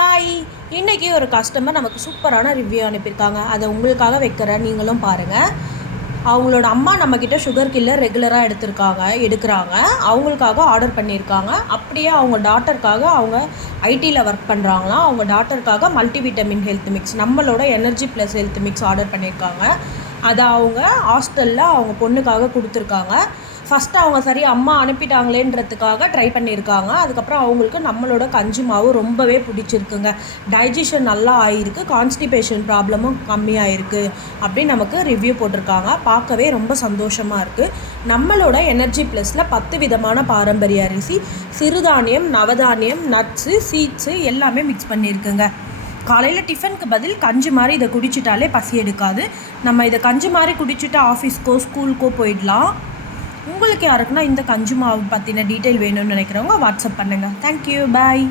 Hi, இன்றைக்கி ஒரு customer நமக்கு சூப்பரான ரிவ்யூ அனுப்பியிருக்காங்க. அதை உங்களுக்காக வைக்கிறேன், நீங்களும் பாருங்கள். அவங்களோட அம்மா நம்மக்கிட்ட சுகர் கில்லர் ரெகுலராக எடுக்கிறாங்க. அவங்களுக்காக ஆர்டர் பண்ணியிருக்காங்க. அப்படியே அவங்க டாட்டருக்காக, அவங்க ஐடியில் ஒர்க் பண்ணுறாங்களாம். அவங்க டாட்டருக்காக மல்டிவிட்டமின் ஹெல்த் மிக்ஸ், நம்மளோட energy plus health mix order பண்ணியிருக்காங்க. அதை அவங்க ஹாஸ்டலில் அவங்க பொண்ணுக்காக கொடுத்துருக்காங்க. ஃபஸ்ட்டு அவங்க சரி அம்மா அனுப்பிட்டாங்களேன்றதுக்காக ட்ரை பண்ணியிருக்காங்க. அதுக்கப்புறம் அவங்களுக்கு நம்மளோட கஞ்சி மாவு ரொம்பவே பிடிச்சிருக்குங்க. டைஜஷன் நல்லா ஆகிருக்கு, கான்ஸ்டிபேஷன் ப்ராப்ளமும் கம்மியாகிருக்கு அப்படின்னு நமக்கு ரிவ்யூ போட்டிருக்காங்க. பார்க்கவே ரொம்ப சந்தோஷமாக இருக்குது. நம்மளோட எனர்ஜி ப்ளஸில் 10 விதமான பாரம்பரிய அரிசி, சிறுதானியம், நவதானியம், நட்ஸு, சீட்ஸு எல்லாமே மிக்ஸ் பண்ணியிருக்குங்க. காலையில் டிஃபனுக்கு பதில் கஞ்சி மாதிரி இதை குடிச்சிட்டாலே பசி எடுக்காது. நம்ம இதை கஞ்சி மாதிரி குடிச்சிட்டு ஆஃபீஸ்க்கோ ஸ்கூலுக்கோ போயிடலாம். உங்களுக்கு யாருக்குன்னா இந்த கஞ்சி மாவு பற்றின டீட்டெயில் வேணும்னு நினைக்கிறவங்க வாட்ஸ்அப் பண்ணுங்கள். தேங்க்யூ, பாய்.